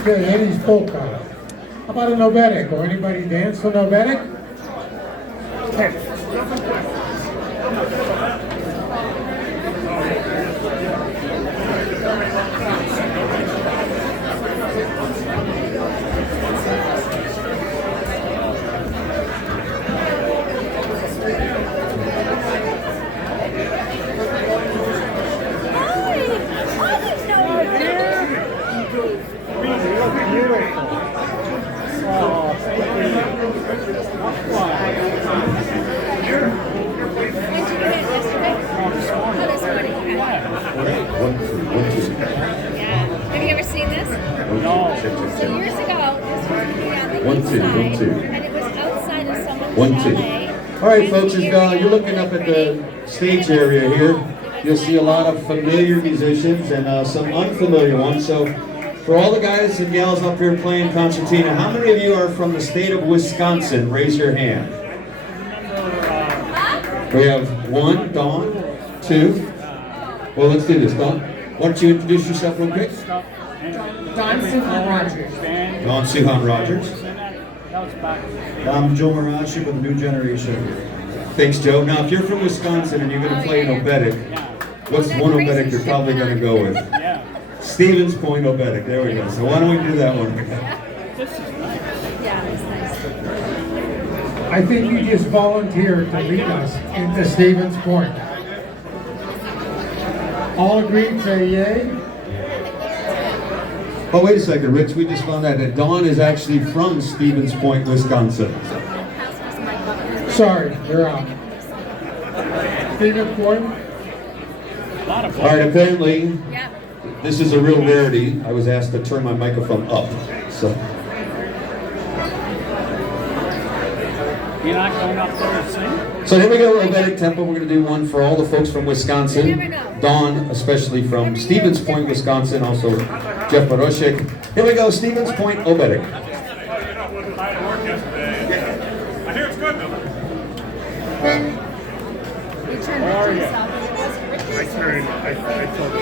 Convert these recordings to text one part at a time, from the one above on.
Okay, Eddie's Polka. How about a Novetic? Or anybody dance for Novetic? Have you ever seen this? No. So years ago, this was to be on the One, east two, side, one, two. and it was outside of someone's One, two. chalet. All right, And folks, the as area you're looking was up at pretty. the stage area here, you'll see a lot of familiar musicians and some unfamiliar ones. So for all the guys and gals up here playing concertina, how many of you are from the state of Wisconsin? Raise your hand. We have one, Dawn, two. Well, let's do this, Dawn. Why don't you introduce yourself real quick? Don Suhan Rogers. Dawn Suhan Rogers. I'm Joe Marashi with New Generation. Thanks, Joe. Now, if you're from Wisconsin and you're going to play an obetic, what's one obetic you're probably going to go with? Stevens Point obetic. There we go. So why don't we do that one? Yeah, it's nice. I think you just volunteered to lead us into Stevens Point. All agreed, say yay. Oh, wait a second, Rich. We just found out that Dawn is actually from Stevens Point, Wisconsin. Sorry, you're out. Stevens Point? All right, apparently, Yeah. this is a real rarity. I was asked to turn my microphone up. So, You're not going up there to sing? so here we go, obetic tempo. We're going to do one for all the folks from Wisconsin. You never know. Dawn, especially from Stevens Point, Wisconsin. Also, Jeff Baroshik. Here we go, Stevens Point obetic. I hear it's good though. You turned it to yourself, and it wasn't Richard's. I told you.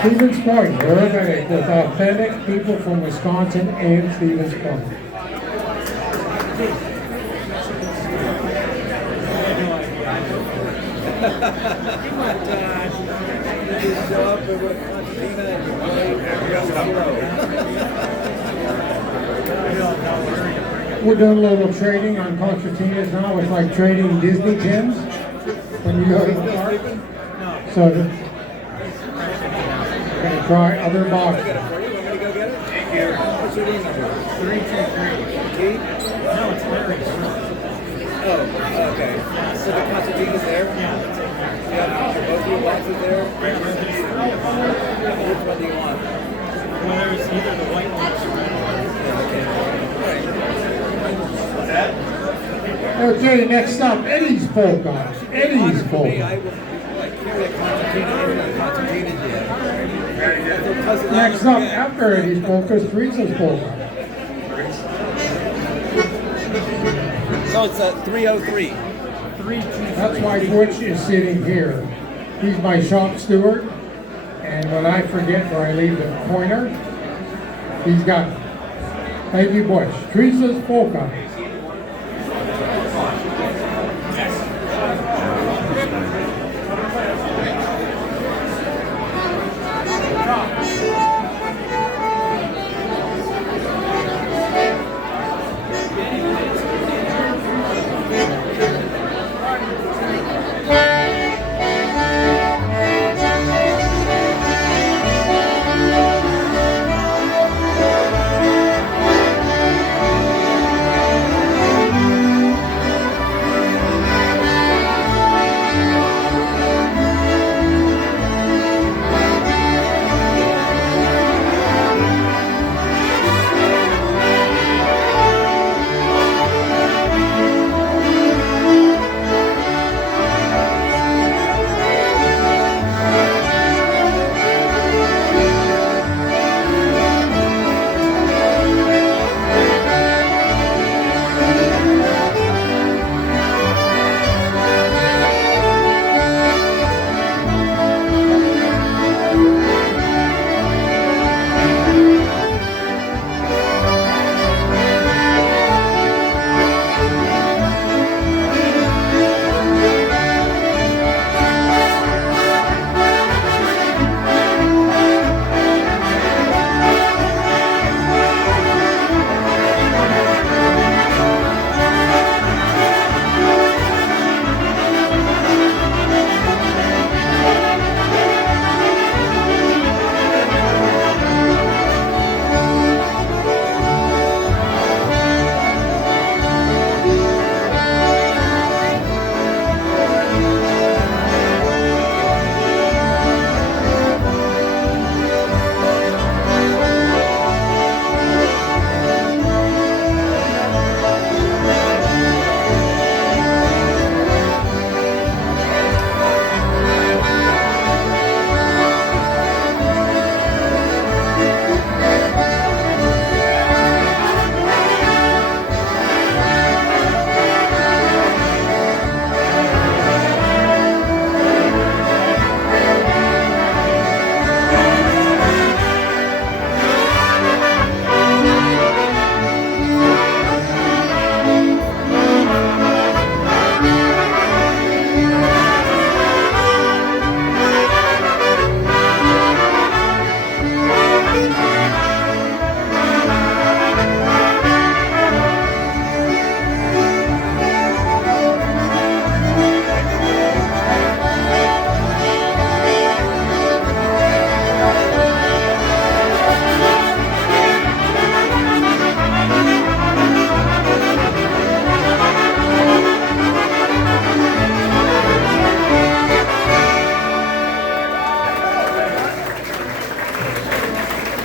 Stevens Point, obetic with authentic people from Wisconsin and Stevens Point. Come on, Todd. We're doing a little trading on concertinas now. It's like trading Disney pins when you go to the park. So we're going to try other boxes. What's your room number? 323. Key? No, it's Larry's. Oh, okay. So the concertina's there? Yeah. Yeah, both of your boxes there? Which one do you want? Well, there's either the white one or the red one. Okay, next up, Eddie's Polka. Eddie's Polka. I will carry a concertina in a concertina did. Next up, after Eddie's Polka, is Teresa's Polka. So it's a 303. That's why Butch is sitting here. He's my shop steward, and when I forget where I leave the pointer, he's got it. Thank you, Butch. Teresa's Polka.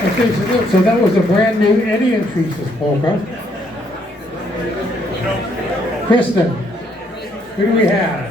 Okay, so that was a brand new Eddie and Teresa's Polka. Kristen, who do we have?